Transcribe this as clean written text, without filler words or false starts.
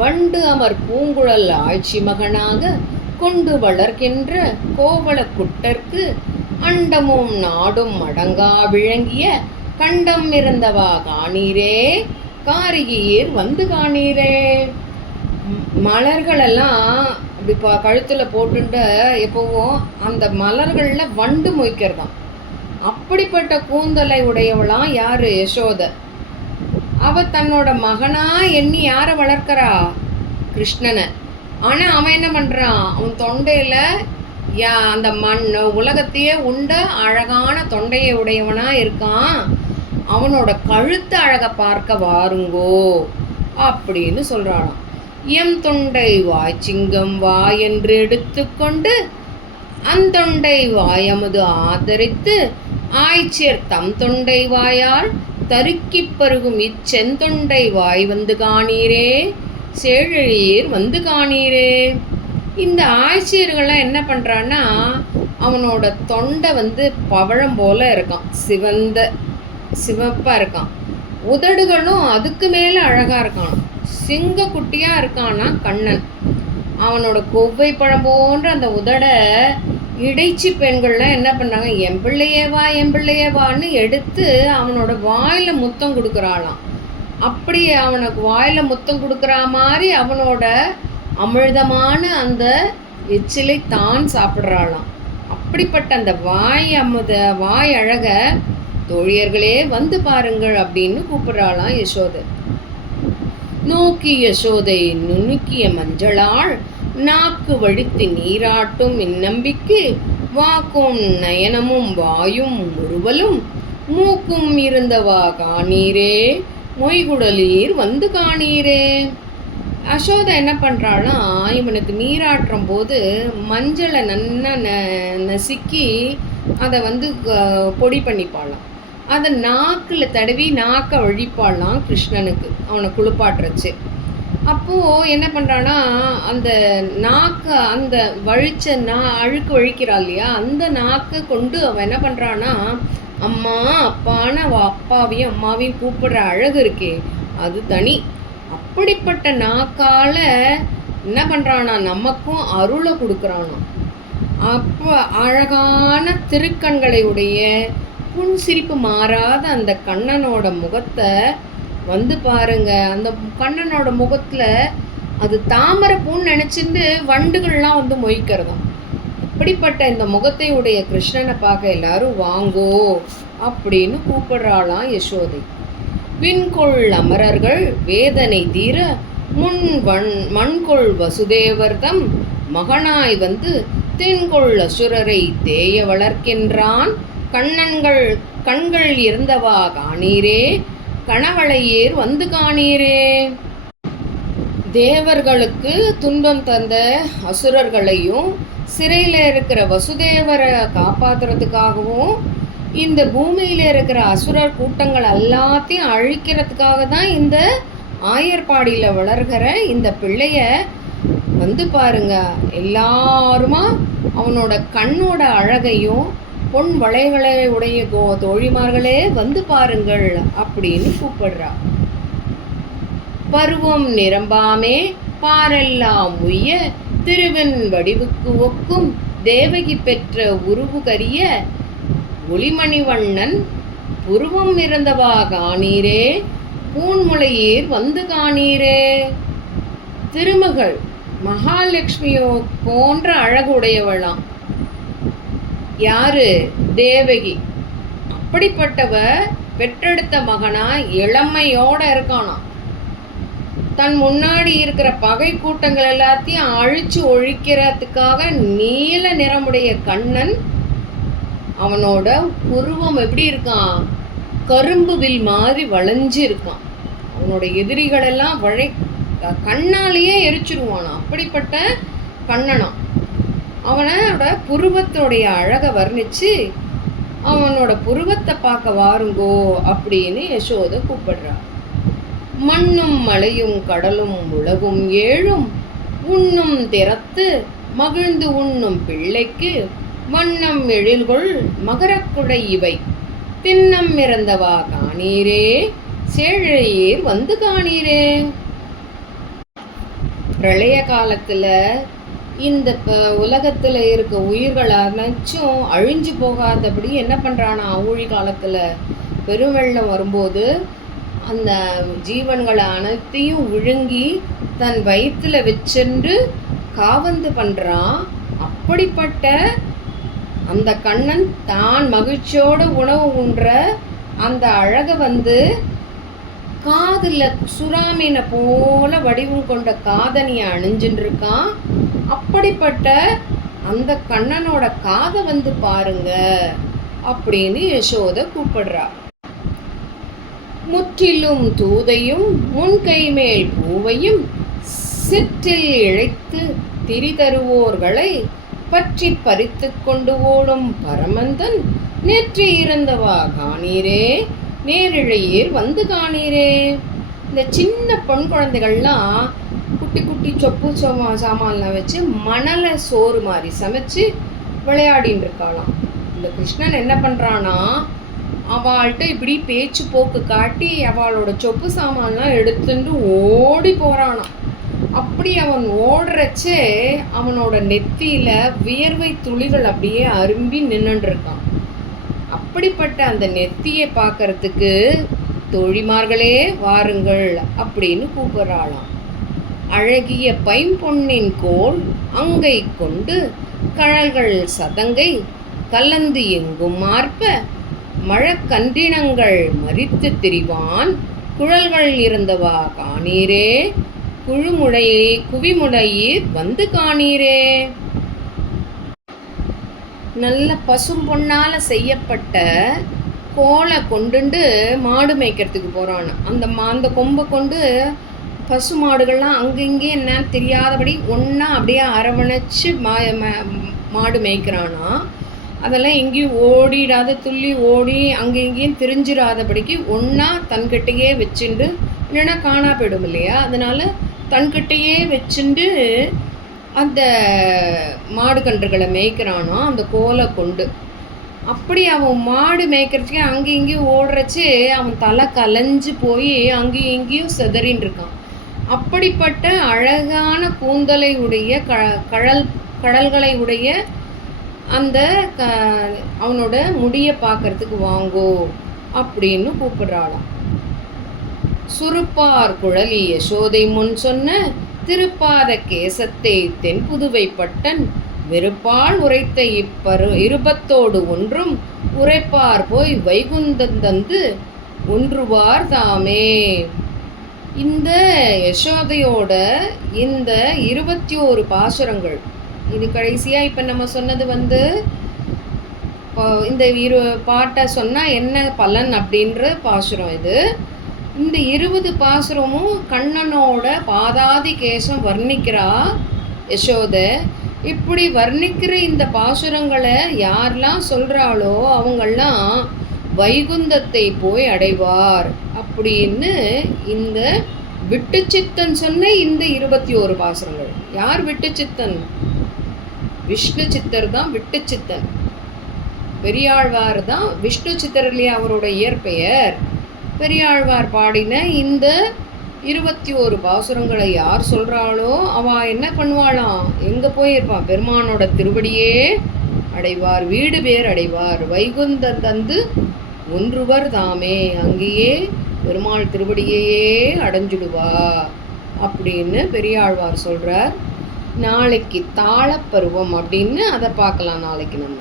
வண்டு அமர் பூங்குழல் ஆட்சி மகனாக கொண்டு வளர்கின்ற கோவள குட்டர்க்கு அண்டமும் நாடும் அடங்கா விளங்கிய கண்டம் இருந்தவா காணீரே, காரிகீர் வந்து காணீரே. மலர்களெல்லாம் அப்படி கழுத்தில் போட்டுட்டு எப்போவும் அந்த மலர்களில் வண்டு மொய்க்கிறதாம். அப்படிப்பட்ட கூந்தலை உடையவளாம் யாரு? யசோத. அவ தன்னோட மகனா எண்ணி யாரை வளர்க்கிறா? கிருஷ்ணனை. ஆனால் அவன் என்ன பண்ணுறான்? அவன் தொண்டையில் அந்த உலகத்தையே உண்ட அழகான தொண்டையை உடையவனா இருக்கான். அவனோட கழுத்து அழகை பார்க்க வாருங்கோ அப்படின்னு சொல்கிறானாம். எம் தொண்டை வாய் சிங்கம் வா என்று எடுத்துக்கொண்டு அந்தொண்டை வாயமுது ஆதரித்து ஆய்ச்சியர் தம் தொண்டை வாயால் தருக்கி பருகும் இச்செந்தொண்டை வாய் வந்து காணீரே, சேழீர் வந்து காணீரே. இந்த ஆய்ச்சியர்கள்லாம் என்ன பண்ணுறான்னா, அவனோட தொண்டை பவழம் போல இருக்கான், சிவப்பாக இருக்கான். உதடுகளும் அதுக்கு மேலே அழகாக இருக்கான். சிங்க குட்டியாக இருக்கானா கண்ணன். அவனோட கொவ்வை பழம் போன்ற அந்த உதடை இடைச்சி பெண்கள்லாம் என்ன பண்ணாங்க, என் பிள்ளையேவான்னு எடுத்து அவனோட வாயில் முத்தம் கொடுக்குறாளாம். அப்படி அவனுக்கு வாயில் முத்தம் கொடுக்குற மாதிரி அவனோட அமிழ்தமான அந்த எச்சிலை தான் சாப்பிட்றாளாம். அப்படிப்பட்ட அந்த வாய் அழக தோழியர்களே வந்து பாருங்கள் அப்படின்னு கூப்பிட்றாளாம் யசோதை. நோக்கி யசோதை நுணுக்கிய மஞ்சளாள் நாக்கு வழித்து நீராட்டும் இந்நம்பிக்கு வாக்கும் நயனமும் வாயும் முறுவலும் மூக்கும் இருந்தவா காணீரே, மொய்குடலீர் வந்து காணீரே. யசோதை என்ன பண்ணுறான்னா, இவனுக்கு நீராட்டும் போது மஞ்சளை நல்லா நசுக்கி அதை பொடி பண்ணிப்பாளாம். அதை நாக்கில் தடவி நாக்கை வழிப்பாளாம் கிருஷ்ணனுக்கு, அவனை குளிப்பாட்டுறச்சு. அப்போது என்ன பண்ணுறான்னா, அந்த நாக்கை அந்த அழுக்கு வழிக்கிறாள் இல்லையா, அந்த நாக்கை கொண்டு அவன் என்ன பண்ணுறான்னா, அம்மா அப்பான்னு அவள் அப்பாவையும் அம்மாவையும் கூப்பிடுற அழகு இருக்கே அது தனி. அப்படிப்பட்ட நாக்கால் என்ன பண்ணுறானா, நமக்கும் அருளை கொடுக்குறானா. அப்போ அழகான திருக்கண்களை உடைய புன்சிரிப்பு மாறாத அந்த கண்ணனோட முகத்தை பாருங்க. அந்த கண்ணனோட முகத்தில் அது தாமரை பூன்னு நினச்சிட்டு வண்டுகள்லாம் மொய்க்கிறதாம். இப்படிப்பட்ட இந்த முகத்தை உடைய கிருஷ்ணனை பார்க்க எல்லாரும் வாங்கோ அப்படின்னு கூப்பிடுறாளாம் யசோதை. விண்கொள் அமரர்கள் வேதனை தீர மண்கொள் வசுதேவர்தம் மகனாய் தென்கொள் அசுரரை தேய வளர்க்கின்றான் கண்கள் இருந்தவா காணீரே, கணவளையேர் வந்து காணீரே. தேவர்களுக்கு துன்பம் தந்த அசுரர்களையும் சிறையில் இருக்கிற வசுதேவரை காப்பாற்றுறதுக்காகவும் இந்த பூமியில் இருக்கிற அசுரர் கூட்டங்கள் எல்லாத்தையும் அழிக்கிறதுக்காக தான் இந்த ஆயர்பாடியில் வளர்கிற இந்த பிள்ளைய பாருங்க. எல்லாருமா அவனோட கண்ணோட அழகையும் பொன் வளைகளை உடைய தோழிமார்களே பாருங்கள் அப்படின்னு கூப்பிடுறா. பருவம் நிரம்பாமே பாரெல்லாம் உய்ய திருவன் வடிவுக்கு ஒக்கும் தேவகி பெற்ற உருவு கரிய ஒளிமணிவண்ணன் புருவம் இருந்தவா காணீரே, பூன்முளையீர் வந்து காணீரே. திருமகள் மகாலட்சுமியோ போன்ற அழகுடையவளாம் யாரு? தேவகி. அப்படிப்பட்டவ பெற்றெடுத்த மகனா இளமையோட இருக்கானா. தன் முன்னாடி இருக்கிற பகை கூட்டங்கள் எல்லாத்தையும் அழிச்சு ஒழிக்கிறதுக்காக நீல நிறமுடைய கண்ணன், அவனோட உருவம் எப்படி இருக்கான்? கரும்பு வில் மாதிரி வளைஞ்சு இருக்கான். அவனோட எதிரிகளெல்லாம் கண்ணாலேயே எரிச்சிருவானா. அப்படிப்பட்ட கண்ணனா. அவனோட புருவத்தோடைய அழகை வர்ணித்து அவனோட புருவத்தை பார்க்க வாருங்கோ அப்படின்னு யசோதை கூப்பிடுறா. மண்ணும் மலையும் கடலும் உலகும் ஏழும் உண்ணும் திறத்து மகிழ்ந்து உண்ணும் பிள்ளைக்கு வண்ணம் எழில்கொள் மகரக்குடை இவை திண்ணம் இறந்தவா காணீரே, சேழையீர் வந்து காணீரே. பிரளய காலத்தில் இந்த உலகத்தில் இருக்க உயிர்கள் அனைச்சும் அழிஞ்சு போகாதபடி என்ன பண்ணுறானா ஊழி காலத்தில் பெருவெள்ளம் வரும்போது அந்த ஜீவன்களை அனைத்தையும் விழுங்கி தன் வயிற்றில் வச்சுண்டு காவந்து பண்ணுறான். அப்படிப்பட்ட அந்த கண்ணன் தான் மகிழ்ச்சியோடு உணவு உண்ற அந்த அழகை காதில் சுறாமீனை போல வடிவம் கொண்ட காதனியை அணிஞ்சுட்டு இருக்கான். அப்படிப்பட்ட அந்த கண்ணனோட காதை பாருங்க அப்படின்னு யசோதை கூப்பிடுறா. முற்றிலும் தூதையும் முன்கை மேல் பூவையும் சிற்றில் இழைத்து திரிதருவோர்களை பற்றி பறித்து கொண்டு ஓடும் பரமந்தன் நேற்று இறந்தவா காணீரே, நேரிழையீர் வந்து காணீரே. இந்த சின்ன பெண் குழந்தைகள்லாம் குட்டி குட்டி சொப்பு சாமான்லாம் வச்சு மணலை சோறு மாதிரி சமைச்சு விளையாடின்னு இருக்காளாம். இந்த கிருஷ்ணன் என்ன பண்ணுறான்னா அவள்கிட்ட இப்படி பேச்சு போக்கு காட்டி அவளோட சொப்பு சாமான்லாம் எடுத்துட்டு ஓடி போகிறானாம். அப்படி அவன் ஓடுறச்சே அவனோட நெத்தியில வியர்வை துளிகள் அப்படியே அரும்பி நின்றுருக்கான். அப்படிப்பட்ட அந்த நெத்தியை பார்க்கறதுக்கு தோழிமார்களே வாருங்கள் அப்படின்னு கூப்பிடுறாளாம். அழகிய பைம்பொன்னின் கோல் அங்கை கொண்டு கழல்கள் சதங்கை கலந்து எங்கும் மார்ப மழக்கன்றினங்கள் மறித்து திரிவான் குழல்கள் இருந்தவா காணீரே, குவிமுடையீர் வந்து காணீரே. நல்ல பசும் பொண்ணால் செய்யப்பட்ட கோலை கொண்டுண்டு மாடு மேய்க்கிறதுக்கு போகிறான். அந்த கொம்பை கொண்டு பசு மாடுகள்லாம் அங்கங்கே என்ன தெரியாதபடி ஒன்றா அப்படியே அரவணைச்சு மாடு மேய்க்கிறானா. அதெல்லாம் எங்கேயும் ஓடிடாத துள்ளி ஓடி அங்கே இங்கேயும் திரிஞ்சிடாதபடிக்கு ஒன்றா தன்கிட்டையே வச்சுண்டு, இல்லைன்னா காணா போயிடும் இல்லையா, அதனால் தன்கிட்டையே வச்சுண்டு அந்த மாடு கன்றுகளை மேய்க்கிறானோ அந்த கோலை கொண்டு. அப்படி அவன் மாடு மேய்க்கிறதுக்கே அங்கேயும் இங்கேயும் ஓடுறச்சு அவன் தலை கலைஞ்சு போய் அங்கேயும் இங்கேயும் செதறின்னு இருக்கான். அப்படிப்பட்ட அழகான கூந்தலை உடைய கடல்களை உடைய அந்த அவனோட முடியை பார்க்கறதுக்கு வாங்கோ அப்படின்னு கூப்பிடுறாளாம். சுருப்பார் குழலி யசோதை முன் சொன்ன திருப்பாத கேசத்தை தென்புதுவை பட்டன் வெறுப்பால் உரைத்த இருபத்தோடு ஒன்றும் உரைப்பார் போய் வைகுந்தந்தந்து ஒன்றுவார் தாமே. இந்த யசோதையோட இந்த 21 பாசுரங்கள், இது கடைசியாக இப்போ நம்ம சொன்னது இந்த பாட்டை சொன்னால் என்ன பலன் அப்படின்ற பாசுரம் இது. இந்த 20 பாசுரமும் கண்ணனோட பாதாதி கேசம் வர்ணிக்கிறா யசோதை. இப்படி வர்ணிக்கிற இந்த பாசுரங்களை யாரெல்லாம் சொல்கிறாளோ அவங்கெல்லாம் வைகுந்தத்தை போய் அடைவார் அப்படின்னு இந்த விட்டுச்சித்தன் சொன்ன இந்த 21 பாசுரங்கள். யார் விட்டுச்சித்தன்? விஷ்ணு சித்தர் தான் விட்டுச்சித்தன். பெரியாழ்வார் தான் விஷ்ணு சித்தர் இல்லையா அவரோட இயற்பெயர். பெரியாழ்வார் பாடின இந்த 21 பாசுரங்களை யார் சொல்கிறாளோ அவள் என்ன பண்ணுவாளாம், எங்கே போயிருப்பான், பெருமானோட திருவடியே அடைவார், வீடு பேர் அடைவார், வைகுந்தர் தந்து ஒன்றுவர் தாமே, அங்கேயே பெருமாள் திருவடியையே அடைஞ்சுடுவா அப்படின்னு பெரியாழ்வார் சொல்கிறார். நாளைக்கு தாளப்பருவம் அப்படின்னு அதை பார்க்கலாம் நாளைக்கு நம்ம.